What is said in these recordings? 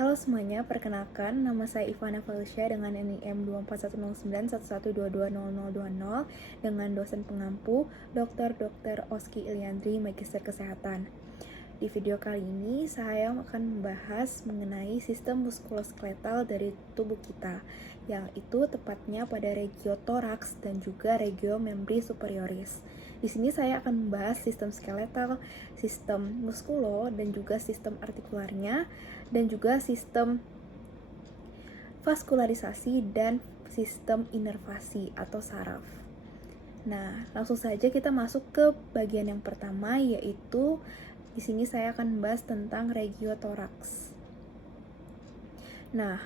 Halo semuanya, perkenalkan nama saya Ivana Felicia dengan NIM 2410911220020 dengan dosen pengampu Dr. Oski Iliandri, Magister Kesehatan. Di video kali ini saya akan membahas mengenai sistem muskuloskeletal dari tubuh kita, yaitu tepatnya pada regiotoraks dan juga regiomembri superioris. Di sini saya akan membahas sistem skeletal, sistem muskulo, dan juga sistem artikularnya, dan juga sistem vaskularisasi dan sistem inervasi atau saraf. Nah, langsung saja kita masuk ke bagian yang pertama, yaitu di sini saya akan membahas tentang regiotoraks. Nah,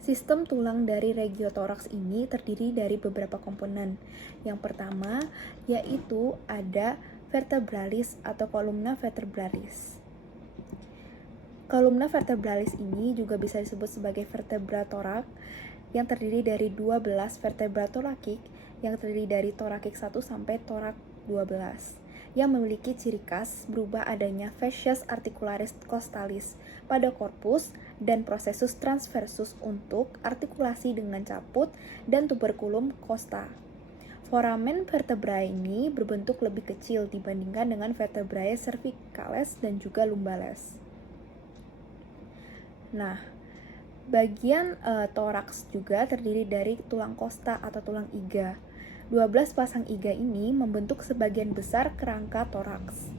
sistem tulang dari regiotoraks ini terdiri dari beberapa komponen. Yang pertama yaitu ada vertebralis atau kolumna vertebralis. Kolumna vertebralis ini juga bisa disebut sebagai vertebra torak yang terdiri dari 12 vertebra torakik yang terdiri dari torakik 1 sampai torak 12 yang memiliki ciri khas berubah adanya fascias articularis costalis pada korpus dan prosesus transversus untuk artikulasi dengan caput dan tuberculum costa. Foramen vertebrae ini berbentuk lebih kecil dibandingkan dengan vertebrae cervicales dan juga lumbales. Nah, bagian toraks juga terdiri dari tulang kosta atau tulang iga. 12 pasang iga ini membentuk sebagian besar kerangka toraks.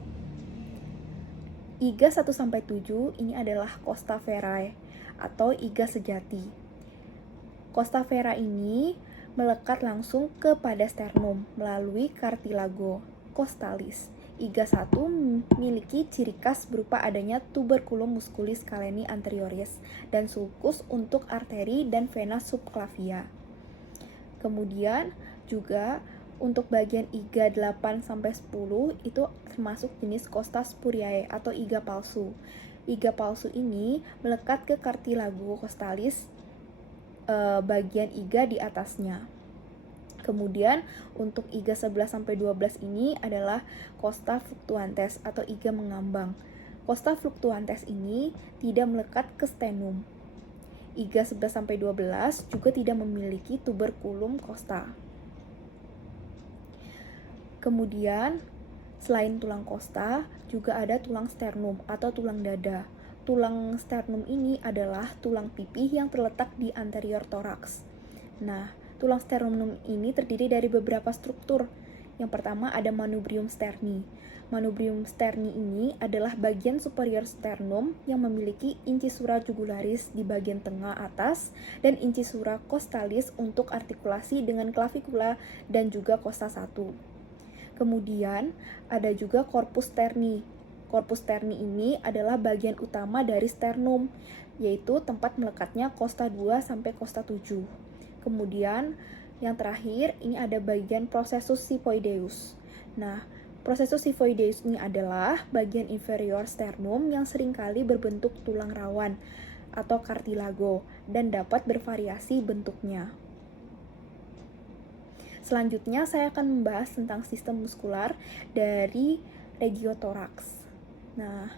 Iga 1-7 ini adalah costa verae atau iga sejati. Costa vera ini melekat langsung kepada sternum melalui cartilago costalis. Iga 1 memiliki ciri khas berupa adanya tuberculum musculis scaleni anterioris dan sulcus untuk arteri dan vena subclavia. Kemudian juga untuk bagian iga 8-10 itu termasuk jenis costa spuriae atau iga palsu. Iga palsu ini melekat ke cartilago costalis bagian iga di atasnya. Kemudian untuk iga 11-12 ini adalah costa fluctuantes atau iga mengambang. Costa fluctuantes ini tidak melekat ke sternum. Iga 11-12 juga tidak memiliki tuberculum costa. Kemudian selain tulang costa juga ada tulang sternum atau tulang dada. Tulang sternum ini adalah tulang pipih yang terletak di anterior toraks. Nah, tulang sternum ini terdiri dari beberapa struktur. Yang pertama ada manubrium sterni. Manubrium sterni ini adalah bagian superior sternum yang memiliki incisura jugularis di bagian tengah atas dan incisura costalis untuk artikulasi dengan clavicula dan juga costa 1. Kemudian ada juga corpus sterni. Corpus sterni ini adalah bagian utama dari sternum, yaitu tempat melekatnya costa 2 sampai costa 7. Kemudian yang terakhir ini ada bagian processus xiphoideus. Nah, processus xiphoideus ini adalah bagian inferior sternum yang seringkali berbentuk tulang rawan atau cartilago dan dapat bervariasi bentuknya. Selanjutnya saya akan membahas tentang sistem muskular dari regiotoraks. Nah,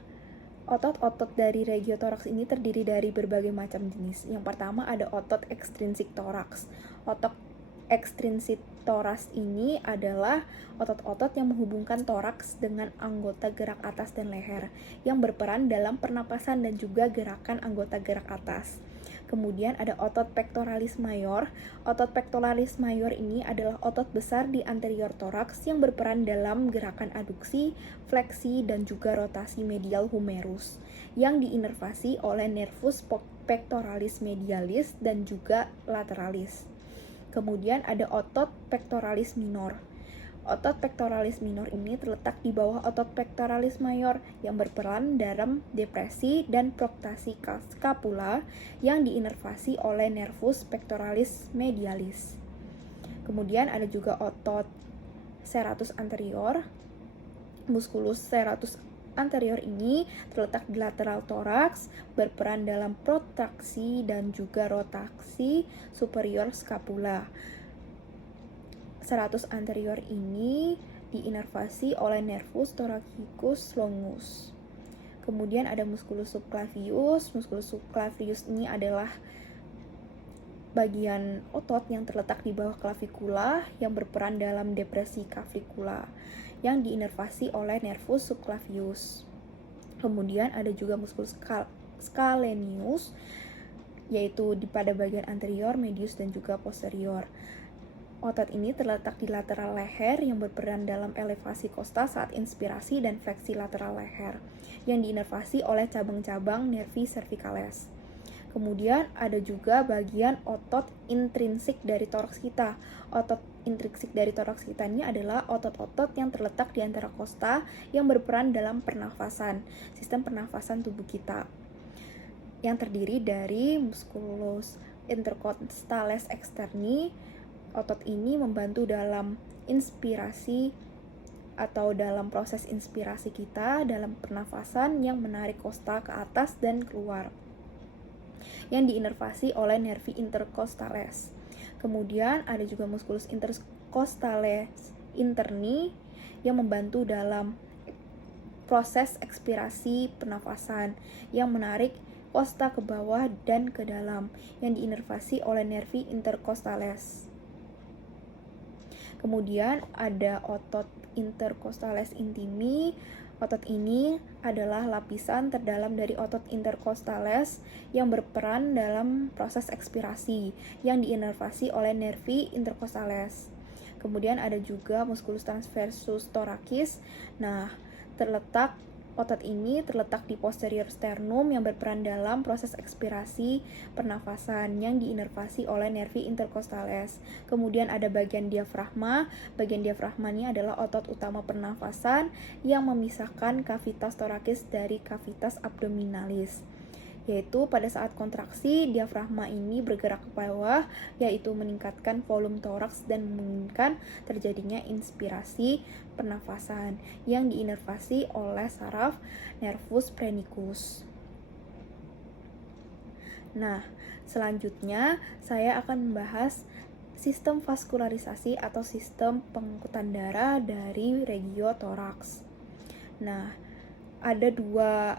otot-otot dari regiotoraks ini terdiri dari berbagai macam jenis. Yang pertama ada otot ekstrinsik toraks. Otot ekstrinsik toraks ini adalah otot-otot yang menghubungkan toraks dengan anggota gerak atas dan leher, yang berperan dalam pernapasan dan juga gerakan anggota gerak atas. Kemudian ada otot pectoralis major. Otot pectoralis major ini adalah otot besar di anterior toraks yang berperan dalam gerakan aduksi, fleksi, dan juga rotasi medial humerus yang diinervasi oleh nervus pectoralis medialis dan juga lateralis. Kemudian ada otot pectoralis minor. Otot pectoralis minor ini terletak di bawah otot pectoralis major yang berperan dalam depresi dan proktasi scapula yang diinervasi oleh nervus pectoralis medialis. Kemudian ada juga otot serratus anterior. Musculus serratus anterior ini terletak di lateral toraks, berperan dalam protraksi dan juga rotasi superior scapula. Serratus anterior ini diinervasi oleh nervus thoracicus longus. Kemudian ada musculus subclavius. Musculus subclavius ini adalah bagian otot yang terletak di bawah clavikula yang berperan dalam depresi clavikula yang diinervasi oleh nervus subclavius. Kemudian ada juga musculus scalenius, yaitu pada bagian anterior, medius, dan juga posterior. Otot ini terletak di lateral leher yang berperan dalam elevasi kosta saat inspirasi dan fleksi lateral leher yang diinervasi oleh cabang-cabang nervi cervicalis. Kemudian ada juga bagian otot intrinsik dari toraks kita. Otot intrinsik dari toraks kita ini adalah otot-otot yang terletak di antara kosta yang berperan dalam pernafasan, sistem pernafasan tubuh kita, yang terdiri dari musculus intercostales externi. Otot ini membantu dalam inspirasi atau dalam proses inspirasi kita dalam pernafasan yang menarik kosta ke atas dan keluar, yang diinervasi oleh nervi intercostales. Kemudian ada juga musculus intercostales interni yang membantu dalam proses ekspirasi pernafasan yang menarik kosta ke bawah dan ke dalam, yang diinervasi oleh nervi intercostales. Kemudian ada otot intercostales intimi. Otot ini adalah lapisan terdalam dari otot intercostales yang berperan dalam proses ekspirasi yang diinervasi oleh nervi intercostales. Kemudian ada juga musculus transversus thoracis. Nah, otot ini terletak di posterior sternum yang berperan dalam proses ekspirasi pernafasan yang diinervasi oleh nervi intercostales. Kemudian ada bagian diafragma. Bagian diafragma ini adalah otot utama pernafasan yang memisahkan cavitas thoracis dari cavitas abdominalis, yaitu pada saat kontraksi diafragma ini bergerak ke bawah, yaitu meningkatkan volume toraks dan memungkinkan terjadinya inspirasi pernafasan yang diinervasi oleh saraf nervus phrenicus. Nah, selanjutnya saya akan membahas sistem vaskularisasi atau sistem pengangkutan darah dari regiotoraks. Nah, ada dua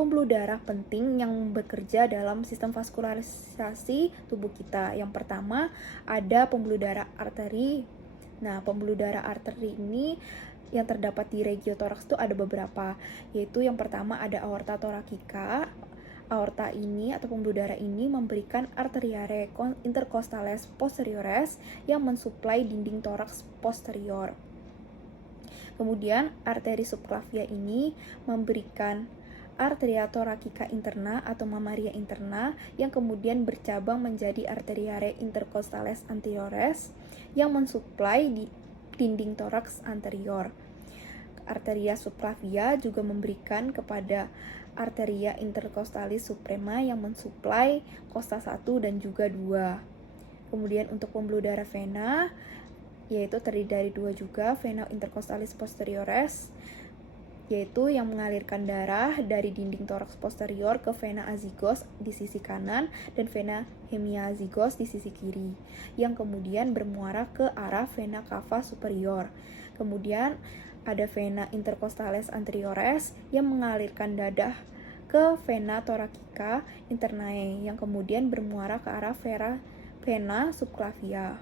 pembuluh darah penting yang bekerja dalam sistem vaskularisasi tubuh kita. Yang pertama ada pembuluh darah arteri. Nah, pembuluh darah arteri ini yang terdapat di regiotoraks itu ada beberapa, yaitu yang pertama ada aorta thoracica. Aorta ini atau pembuluh darah ini memberikan arteriae intercostales posteriores yang mensuplai dinding toraks posterior. Kemudian arteri subclavia ini memberikan arteria thoracica interna atau mamaria interna yang kemudian bercabang menjadi arteriae intercostales anteriores yang mensuplai di dinding toraks anterior. Arteria subclavia juga memberikan kepada arteria intercostalis suprema yang mensuplai kosta 1 dan juga 2. Kemudian untuk pembuluh darah vena, yaitu terdiri dari 2 juga, vena intercostalis posteriores, yaitu yang mengalirkan darah dari dinding toraks posterior ke vena azygos di sisi kanan dan vena hemiazygos di sisi kiri, yang kemudian bermuara ke arah vena cava superior. Kemudian ada vena intercostales anteriores yang mengalirkan darah ke vena thoracica internae, yang kemudian bermuara ke arah vena subclavia.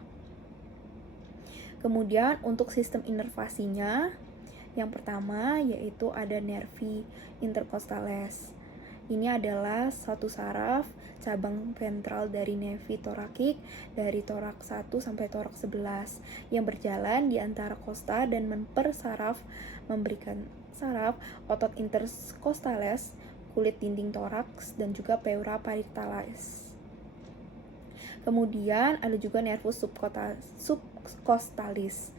Kemudian untuk sistem inervasinya, yang pertama yaitu ada nervi intercostales. Ini adalah satu saraf cabang ventral dari nervi thoracic dari toraks 1 sampai toraks 11 yang berjalan di antara kosta dan memberikan saraf otot intercostales, kulit dinding toraks, dan juga pleura parietalis. Kemudian ada juga nervus subcostalis.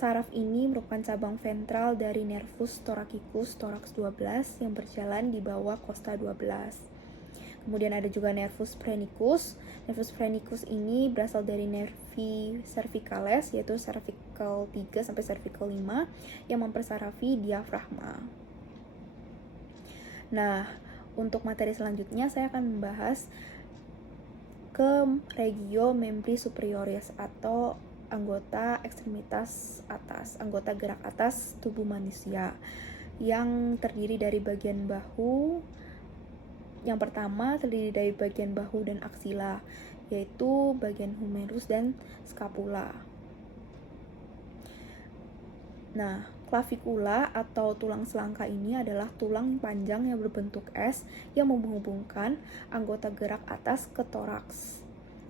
Saraf ini merupakan cabang ventral dari nervus thoracicus toraks 12 yang berjalan di bawah kosta 12. Kemudian ada juga nervus phrenicus. Nervus phrenicus ini berasal dari nervi cervicalis, yaitu cervical 3 sampai cervical 5 yang mempersarafi diafragma. Nah, untuk materi selanjutnya saya akan membahas ke regio membri superioris atau anggota ekstremitas atas, anggota gerak atas tubuh manusia, yang terdiri dari bagian bahu. Yang pertama terdiri dari bagian bahu dan aksila, yaitu bagian humerus dan scapula. Nah, clavikula atau tulang selangka ini adalah tulang panjang yang berbentuk S yang menghubungkan anggota gerak atas ke toraks.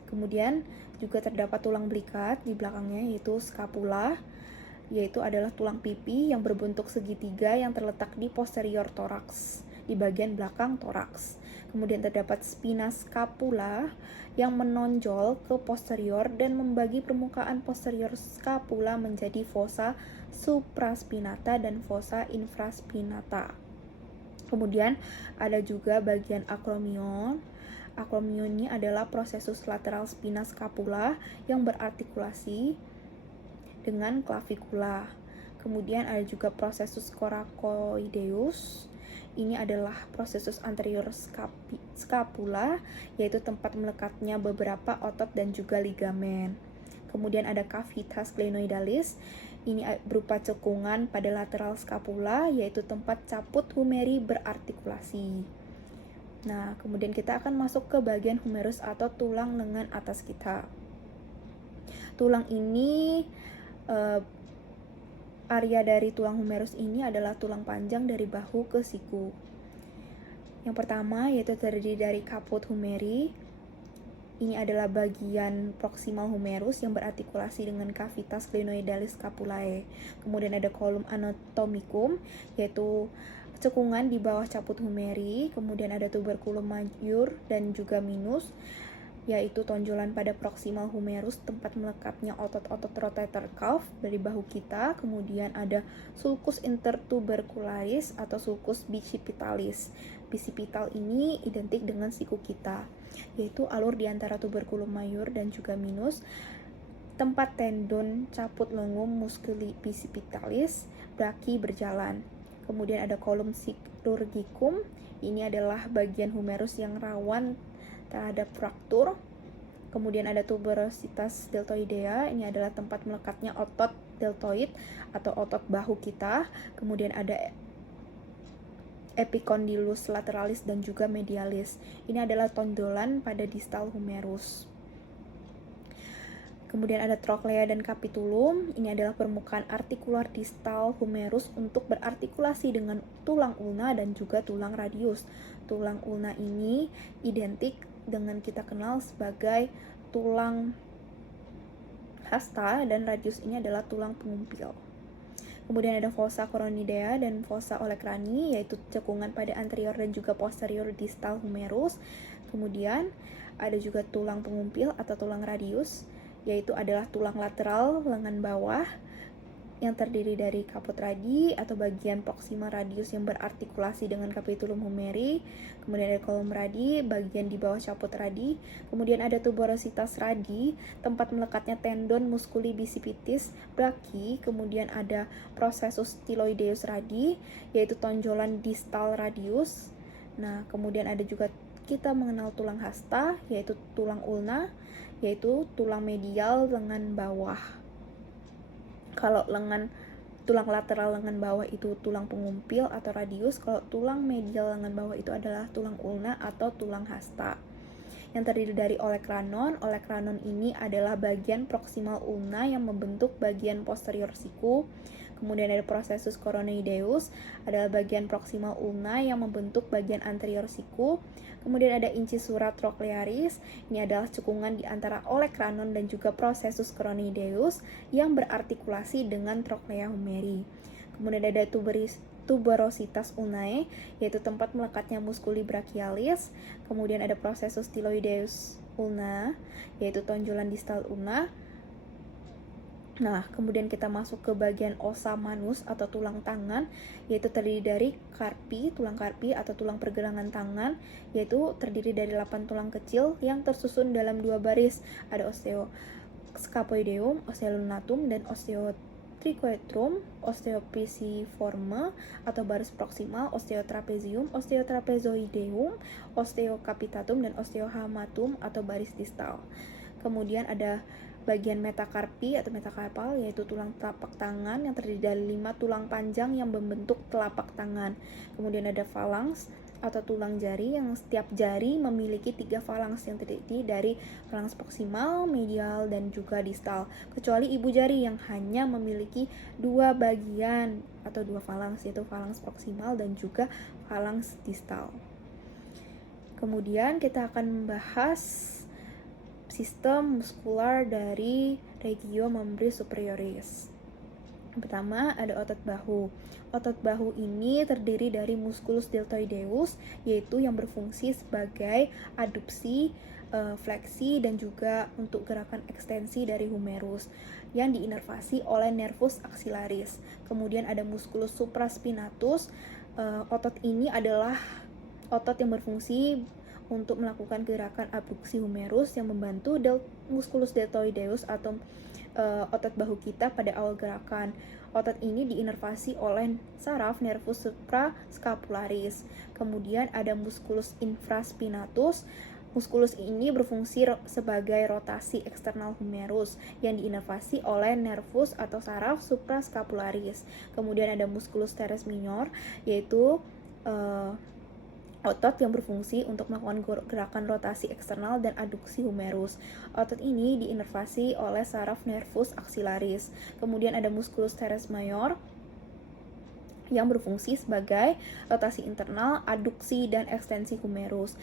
Kemudian juga terdapat tulang belikat di belakangnya, yaitu scapula, yaitu adalah tulang pipi yang berbentuk segitiga yang terletak di posterior toraks, di bagian belakang toraks. Kemudian terdapat spina scapula yang menonjol ke posterior dan membagi permukaan posterior scapula menjadi fossa supraspinata dan fossa infraspinata. Kemudian ada juga bagian acromion. Acromion ini adalah prosesus lateral spina scapula yang berartikulasi dengan clavikula. Kemudian ada juga prosesus coracoideus. Ini adalah prosesus anterior scapula, yaitu tempat melekatnya beberapa otot dan juga ligamen. Kemudian ada cavitas glenoidalis. Ini berupa cekungan pada lateral scapula, yaitu tempat caput humeri berartikulasi. Nah, kemudian kita akan masuk ke bagian humerus atau tulang lengan atas kita. Tulang ini area dari tulang humerus ini adalah tulang panjang dari bahu ke siku. Yang pertama yaitu terdiri dari caput humeri. Ini adalah bagian proximal humerus yang berartikulasi dengan cavitas glenoidalis scapulae. Kemudian ada column anatomicum, yaitu cekungan di bawah caput humeri. Kemudian ada tuberculum major dan juga minus, yaitu tonjolan pada proximal humerus, tempat melekatnya otot-otot rotator cuff dari bahu kita. Kemudian ada sulcus intertubercularis atau sulcus bicipitalis. Bicipital ini identik dengan siku kita, yaitu alur di antara tuberculum major dan juga minus, tempat tendon caput longum musculi bicipitalis, braki berjalan. Kemudian ada column chirurgicum. Ini adalah bagian humerus yang rawan terhadap fraktur. Kemudian ada tuberositas deltoidea, ini adalah tempat melekatnya otot deltoid atau otot bahu kita. Kemudian ada epicondylus lateralis dan juga medialis. Ini adalah tonjolan pada distal humerus. Kemudian ada trochlea dan capitulum. Ini adalah permukaan artikular distal humerus untuk berartikulasi dengan tulang ulna dan juga tulang radius. Tulang ulna ini identik dengan kita kenal sebagai tulang hasta dan radius ini adalah tulang pengumpil. Kemudian ada fossa coronidea dan fossa olecrani, yaitu cekungan pada anterior dan juga posterior distal humerus. Kemudian ada juga tulang pengumpil atau tulang radius, yaitu adalah tulang lateral lengan bawah yang terdiri dari caput radii atau bagian proximal radius yang berartikulasi dengan capitulum humeri. Kemudian ada column radii, bagian di bawah caput radii. Kemudian ada tuberositas radii, tempat melekatnya tendon musculi bicipitis braki. Kemudian ada processus styloideus radii, yaitu tonjolan distal radius. Nah, kemudian ada juga kita mengenal tulang hasta, yaitu tulang ulna, yaitu tulang medial lengan bawah. Kalau tulang lateral lengan bawah itu tulang pengumpil atau radius, kalau tulang medial lengan bawah itu adalah tulang ulna atau tulang hasta. Yang terdiri dari olecranon. Olecranon ini adalah bagian proximal ulna yang membentuk bagian posterior siku. Kemudian ada processus coronoideus, adalah bagian proximal ulna yang membentuk bagian anterior siku. Kemudian ada incisura trochlearis, ini adalah cekungan di antara olecranon dan juga processus coronoideus yang berartikulasi dengan trochlea humeri. Kemudian ada tuberositas ulnae, yaitu tempat melekatnya musculi brachialis. Kemudian ada processus styloideus ulna, yaitu tonjolan distal ulna. Nah, kemudian kita masuk ke bagian ossa manus atau tulang tangan, yaitu terdiri dari karpi, tulang karpi atau tulang pergelangan tangan, yaitu terdiri dari 8 tulang kecil yang tersusun dalam 2 baris. Ada osteoscapoideum, osteolunatum, dan osteotrichoetrum, osteopisiforme atau baris proksimal, osteotrapezium, osteotrapezoideum, osteocapitatum, dan osteohamatum atau baris distal. Kemudian ada bagian metakarpi atau metakarpal, yaitu tulang telapak tangan yang terdiri dari 5 tulang panjang yang membentuk telapak tangan. Kemudian ada phalanx atau tulang jari yang setiap jari memiliki 3 phalanx yang terdiri dari phalanx proksimal, medial, dan juga distal. Kecuali ibu jari yang hanya memiliki 2 bagian atau 2 phalanx, yaitu phalanx proksimal dan juga phalanx distal. Kemudian kita akan membahas sistem muskular dari regio membris superioris. Yang pertama ada otot bahu. Otot bahu ini terdiri dari musculus deltoideus, yaitu yang berfungsi sebagai adduksi, fleksi, dan juga untuk gerakan ekstensi dari humerus yang diinervasi oleh nervus axillaris. Kemudian ada musculus supraspinatus. Otot ini adalah otot yang berfungsi untuk melakukan gerakan abduksi humerus yang membantu musculus deltoideus atau otot bahu kita pada awal gerakan. Otot ini diinervasi oleh saraf nervus suprascapularis. Kemudian ada musculus infraspinatus. Musculus ini berfungsi sebagai rotasi eksternal humerus yang diinervasi oleh nervus atau saraf suprascapularis. Kemudian ada musculus teres minor, yaitu otot yang berfungsi untuk melakukan gerakan rotasi eksternal dan adduksi humerus. Otot ini diinervasi oleh saraf nervus axillaris. Kemudian ada musculus teres major yang berfungsi sebagai rotasi internal, adduksi, dan ekstensi humerus.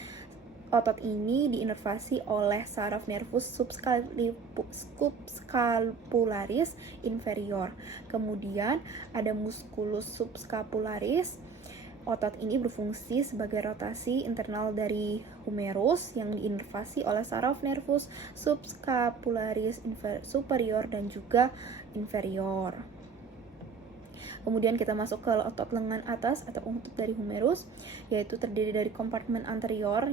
Otot ini diinervasi oleh saraf nervus subscapularis inferior. Kemudian ada musculus subscapularis. Otot ini berfungsi sebagai rotasi internal dari humerus yang diinervasi oleh saraf nervus subscapularis superior dan juga inferior. Kemudian kita masuk ke otot lengan atas atau otot dari humerus, yaitu terdiri dari kompartemen anterior,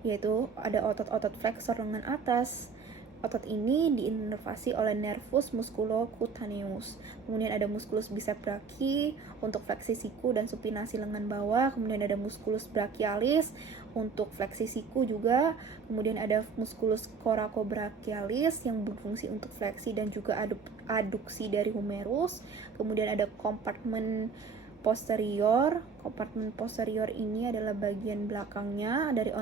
yaitu ada otot-otot flexor lengan atas. Otot ini diinervasi oleh nervus musculocutaneus. Kemudian ada musculus biceps brachii untuk fleksi siku dan supinasi lengan bawah. Kemudian ada musculus brachialis untuk fleksi siku juga. Kemudian ada musculus coracobrachialis yang berfungsi untuk fleksi dan juga adduksi dari humerus. Kemudian ada kompartemen posterior. Kompartemen posterior ini adalah bagian belakangnya dari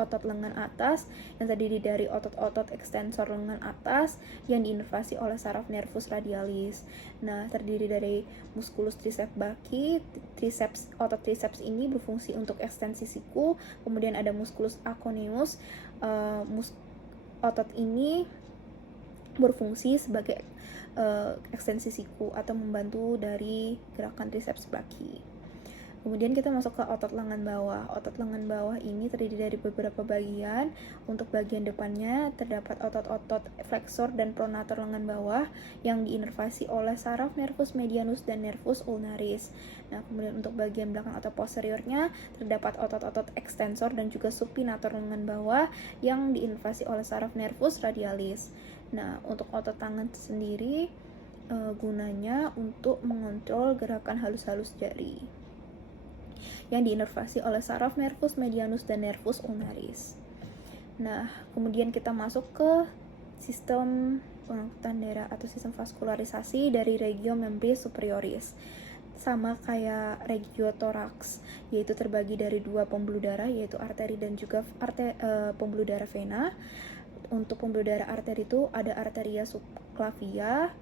otot lengan atas yang terdiri dari otot-otot ekstensor lengan atas yang diinervasi oleh saraf nervus radialis. Nah, terdiri dari musculus triceps brachii. Otot triceps ini berfungsi untuk ekstensi siku. Kemudian ada musculus aconeus. Otot ini berfungsi sebagai ekstensi siku atau membantu dari gerakan triceps brachii. Kemudian kita masuk ke otot lengan bawah. Otot lengan bawah ini terdiri dari beberapa bagian. Untuk bagian depannya terdapat otot-otot flexor dan pronator lengan bawah yang diinervasi oleh saraf nervus medianus dan nervus ulnaris. Nah, kemudian untuk bagian belakang atau posteriornya terdapat otot-otot ekstensor dan juga supinator lengan bawah yang diinervasi oleh saraf nervus radialis. Nah, untuk otot tangan sendiri gunanya untuk mengontrol gerakan halus-halus jari yang diinervasi oleh saraf nervus medianus dan nervus ulnaris. Nah, kemudian kita masuk ke sistem pengangkutan darah atau sistem vaskularisasi dari regio membris superioris. Sama kayak regiotoraks, yaitu terbagi dari 2 pembuluh darah, yaitu arteri dan juga pembuluh darah vena. Untuk pembuluh darah arteri itu ada arteria subclavia.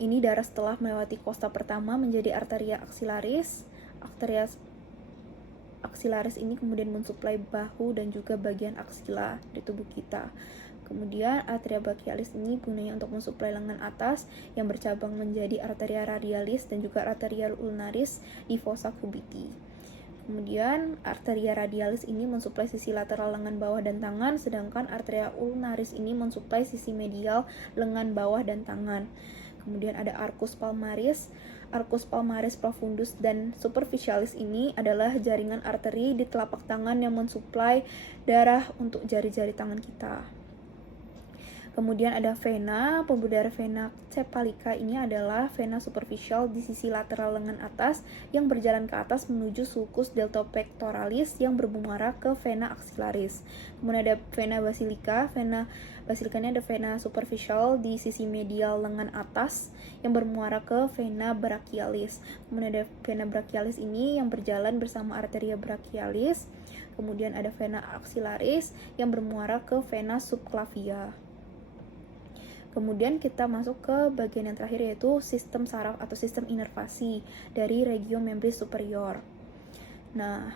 Ini darah setelah melewati kosta pertama menjadi arteria axillaris. Arteria axillaris ini kemudian mensuplai bahu dan juga bagian aksila di tubuh kita. Kemudian arteria brachialis ini gunanya untuk mensuplai lengan atas yang bercabang menjadi arteria radialis dan juga arteria ulnaris di fossa cubiti. Kemudian arteria radialis ini mensuplai sisi lateral lengan bawah dan tangan, sedangkan arteria ulnaris ini mensuplai sisi medial lengan bawah dan tangan. Kemudian ada arcus palmaris. Arcus palmaris profundus dan superficialis ini adalah jaringan arteri di telapak tangan yang mensuplai darah untuk jari-jari tangan kita. Kemudian ada vena, pembuluh darah vena cephalica ini adalah vena superficial di sisi lateral lengan atas yang berjalan ke atas menuju sulcus deltopectoralis yang bermuara ke vena axillaris. Kemudian ada vena basilica ini ada vena superficial di sisi medial lengan atas yang bermuara ke vena brachialis. Kemudian ada vena brachialis ini yang berjalan bersama arteria brachialis. Kemudian ada vena axillaris yang bermuara ke vena subclavia. Kemudian kita masuk ke bagian yang terakhir, yaitu sistem saraf atau sistem inervasi dari regio membris superior. Nah,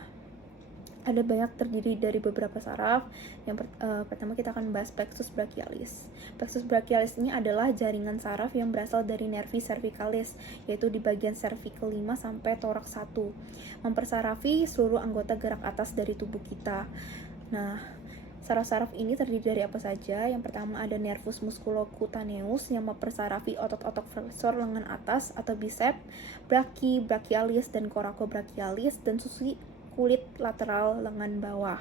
ada banyak terdiri dari beberapa saraf. Yang pertama kita akan bahas plexus brachialis. Plexus brachialis ini adalah jaringan saraf yang berasal dari nervi cervicalis, yaitu di bagian cervical 5 sampai thorax 1, mempersarafi seluruh anggota gerak atas dari tubuh kita. Nah, saraf-saraf ini terdiri dari apa saja? Yang pertama ada nervus musculocutaneus yang mempersarafi otot-otot flexor lengan atas atau bicep, brachialis dan coracobrachialis, dan susi kulit lateral lengan bawah.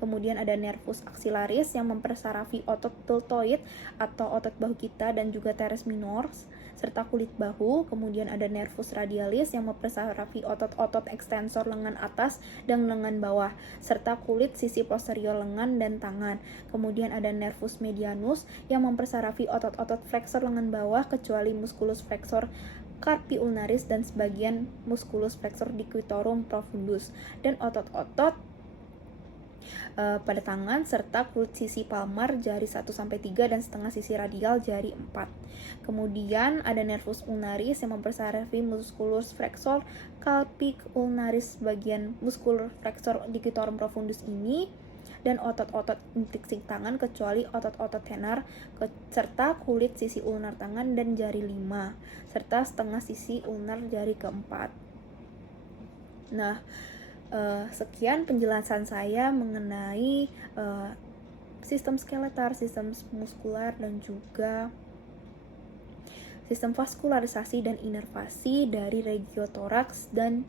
Kemudian ada nervus axillaris yang mempersarafi otot deltoid atau otot bahu kita dan juga teres minor serta kulit bahu. Kemudian ada nervus radialis yang mempersarafi otot-otot ekstensor lengan atas dan lengan bawah serta kulit sisi posterior lengan dan tangan. Kemudian ada nervus medianus yang mempersarafi otot-otot flexor lengan bawah kecuali musculus flexor carpi ulnaris dan sebagian musculus flexor diquitorum profundus, dan otot-otot pada tangan serta kulit sisi palmar jari 1-3 dan setengah sisi radial jari 4. Kemudian ada nervus ulnaris yang mempersarafi musculus flexor carpi ulnaris bagian musculus flexor diquitorum profundus ini, dan otot-otot intrinsik tangan kecuali otot-otot tenar serta kulit sisi ulnar tangan dan jari 5 serta setengah sisi ulnar jari keempat. Nah, sekian penjelasan saya mengenai sistem skeletal, sistem muskular, dan juga sistem vaskularisasi dan inervasi dari regiotoraks dan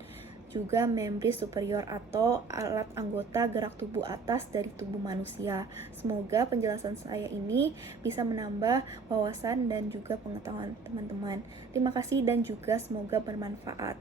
juga membris superior atau alat anggota gerak tubuh atas dari tubuh manusia. Semoga penjelasan saya ini bisa menambah wawasan dan juga pengetahuan teman-teman. Terima kasih dan juga semoga bermanfaat.